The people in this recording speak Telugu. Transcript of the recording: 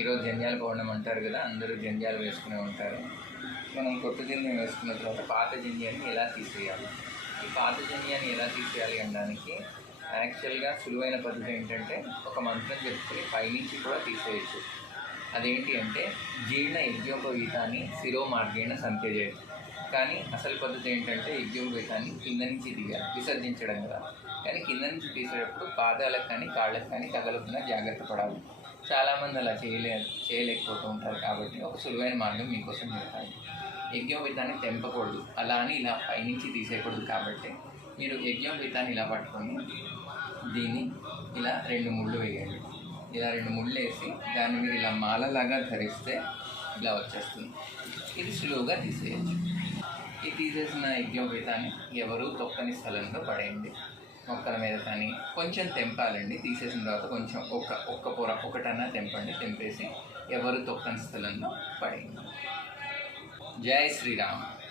ఈరోజు జంధ్యాల పౌర్ణమి అంటారు కదా అందరూ జంధ్యాలు వేసుకునే ఉంటారు. మనం కొత్త జంధ్యం వేసుకున్న తర్వాత పాత జంధ్యాన్ని ఎలా తీసేయాలి? ఈ పాత జంధ్యాన్ని ఎలా తీసేయాలి అనడానికి యాక్చువల్గా సులువైన పద్ధతి ఏంటంటే ఒక మంత్రం చెప్పుకొని పైనుంచి కూడా తీసేయచ్చు. అదేంటి అంటే జీర్ణ యజ్ఞోపవీతాన్ని శిరోమార్గేణ సంత్యజేయచ్చు. కానీ అసలు పద్ధతి ఏంటంటే యజ్ఞోపవీతాన్ని కింద నుంచి తీయాలి విసర్జించడం కదా. కానీ కింద నుంచి తీసేటప్పుడు పాదాలకు కానీ కాళ్ళకు కానీ తగలకుండా జాగ్రత్త పడాలి. చాలామంది అలా చేయలే చేయలేకపోతూ ఉంటారు కాబట్టి ఒక సులువైన మార్గం మీకోసం చెప్తాను యజ్ఞోపితాన్ని తెంపకూడదు. అలా అని ఇలా పైనుంచి తీసేయకూడదు కాబట్టి మీరు యజ్ఞోపితాన్ని ఇలా పట్టుకొని దీన్ని ఇలా రెండు ముళ్ళు వేయండి. ఇలా రెండు ముళ్ళు వేసి దాన్ని మీరు ఇలా మాలలాగా ధరిస్తే ఇలా వచ్చేస్తుంది. ఇది సులువుగా తీసేయచ్చు. ఈ తీసేసిన యజ్ఞోపేతాన్ని ఎవరూ తొక్కని స్థలంలో పడేయండి. మొక్కల మీద కానీ కొంచెం తెంపాలండి. తీసేసిన తర్వాత కొంచెం ఒక్క ఒక్క పొర ఒకటన్నా తెంపండి. తెంపేసి ఎవరు తొక్కని స్థలంలో పడేయండి. జై శ్రీరామ్.